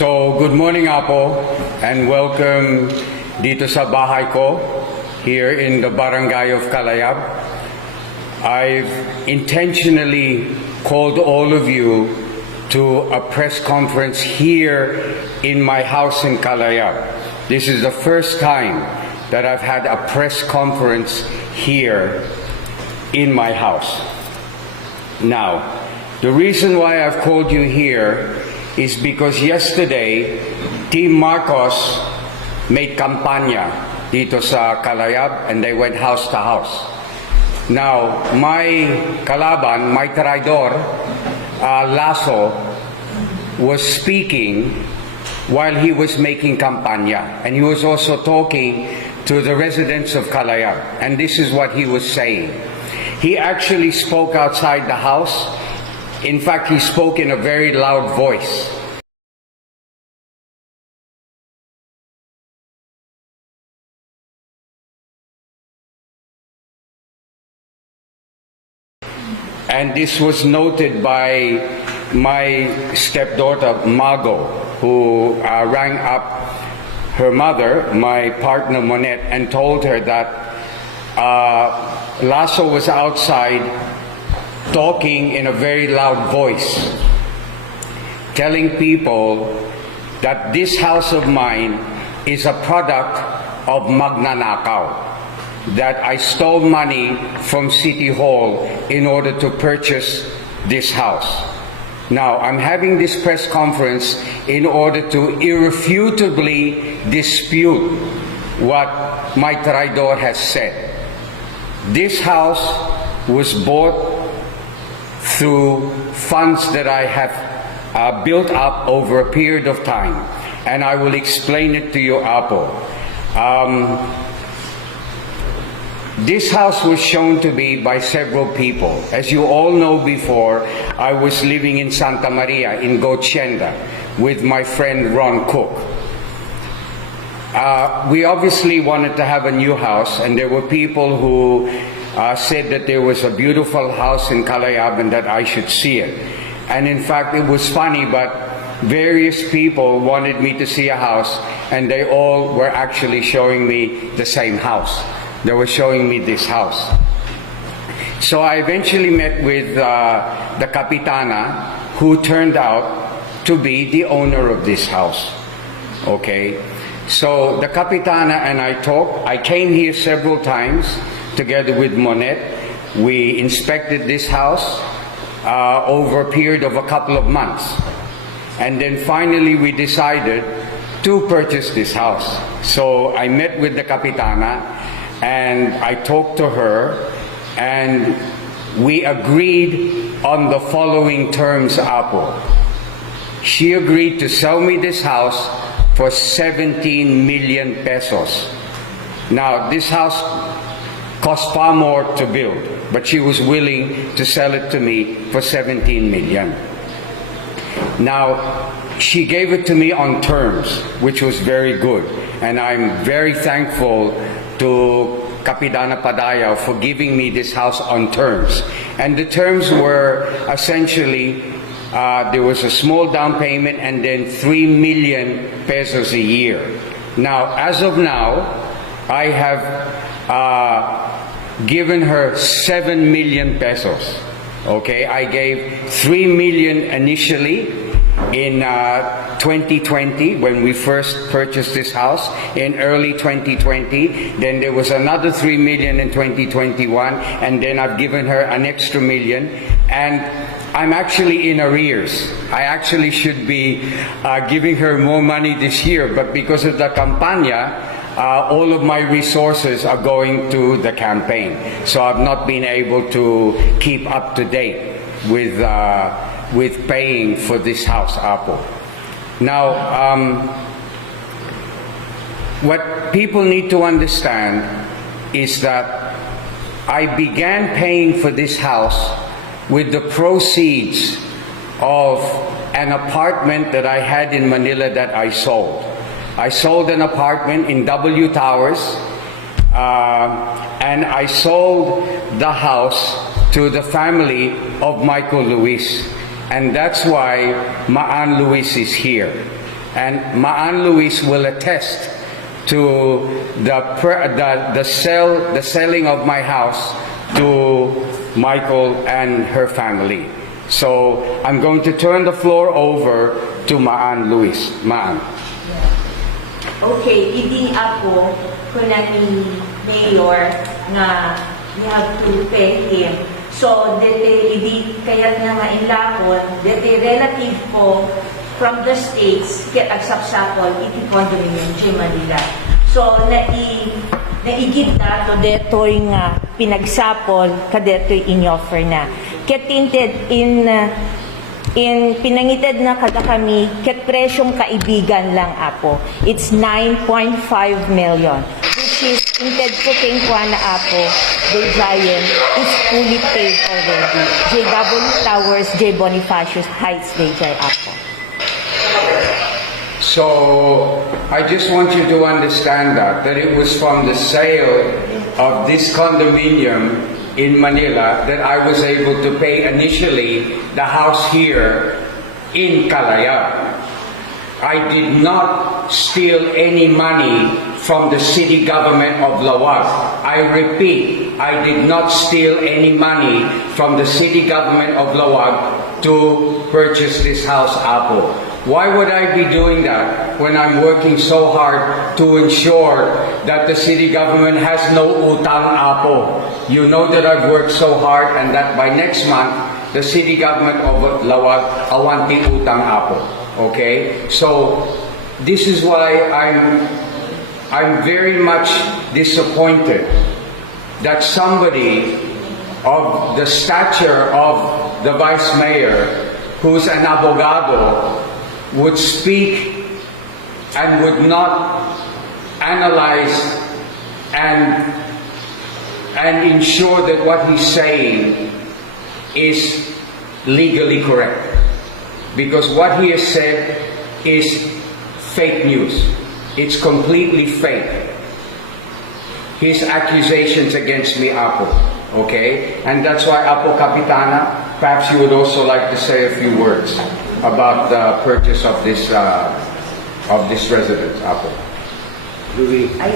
So, good morning Apo, and welcome dito sa bahay ko here in the barangay of Kalayab. I've intentionally called all of you to a press conference here in my house in Kalayab. This is the first time that I've had a press conference here in my house. Now, the reason why I've called you here is because yesterday, Team Marcos made kampanya dito sa Kalayab and they went house to house. Now, my kalaban, my traidor, Lasso, was speaking while he was making kampanya, and he was also talking to the residents of Kalayab, and this is what he was saying. He actually spoke outside the house. In fact, he spoke in a very loud voice. And this was noted by my stepdaughter, Margot, who rang up her mother, my partner, Monette, and told her that Lasso was outside talking in a very loud voice, telling people that this house of mine is a product of magnanakaw, that I stole money from City Hall in order to purchase this house. Now, I'm having this press conference in order to irrefutably dispute what my traidor has said. This house was bought through funds that I have built up over a period of time, and I will explain it to you, Apo. This house was shown to be by several people. As you all know before, I was living in Santa Maria in Gotchenda with my friend Ron Cook. We obviously wanted to have a new house, and there were people who said that there was a beautiful house in Kalayab and that I should see it. And in fact, it was funny, but various people wanted me to see a house, and they all were actually showing me the same house. They were showing me this house. So I eventually met with the Kapitana, who turned out to be the owner of this house. Okay? So the Kapitana and I talked. I came here several times together with Monette. We inspected this house over a period of a couple of months. And then finally we decided to purchase this house. So I met with the Kapitana and I talked to her, and we agreed on the following terms, Apo. She agreed to sell me this house for 17 million pesos. Now, this house cost far more to build, but she was willing to sell it to me for 17 million. Now, she gave it to me on terms, which was very good, and I'm very thankful to Kapitana Padaya for giving me this house on terms. And the terms were essentially, there was a small down payment and then 3 million pesos a year. Now, as of now, I have given her 7 million pesos. Okay, I gave 3 million initially in 2020 when we first purchased this house, in early 2020. Then there was another 3 million in 2021, and then I've given her an extra million, and I'm actually in arrears. I actually should be giving her more money this year, but because of the campanya, all of my resources are going to the campaign. So I've not been able to keep up to date with paying for this house, Apo. Now, what people need to understand is that I began paying for this house with the proceeds of an apartment that I had in Manila that I sold. I sold an apartment in W Towers, and I sold the house to the family of Michael Luis. And that's why Maan Luis is here. and Maan Luis will attest to the selling of my house to Michael and her family. So I'm going to turn the floor over to Maan Luis. Maan. Okay, idi ako kuna ni Mayor nga we have to pay him. So, dete idi kayat nga mailakon, dete relative ko from the States, ket agsapsapon, iti condominium G Manila. So, naigid na to detoy nga pinagsapol, kadetoy in-offer na. Ket tinted in pinangited na kada kami, ket presyong kaibigan lang apo. It's 9.5 million. Which is, inted ko kengkwa na apo, the giant is fully paid already. JW Towers, J. Bonifacius Heights, Dayjay apo. So, I just want you to understand that it was from the sale of this condominium in Manila that I was able to pay initially the house here in Kalayab. I did not steal any money from the city government of Laog. I repeat, I did not steal any money from the city government of Laog to purchase this house, Apo. Why would I be doing that when I'm working so hard to ensure that the city government has no utang, Apo? You know that I've worked so hard and that by next month, the city government of Laog awanti utang, Apo. Okay? So, this is why I'm very much disappointed that somebody of the stature of the Vice Mayor, who's an abogado, would speak and would not analyze and ensure that what he's saying is legally correct. Because what he has said is fake news. It's completely fake. His accusations against me, Apo. Okay? And that's why, Apo Kapitana, perhaps you would also like to say a few words about the purchase of this residence, Apo. I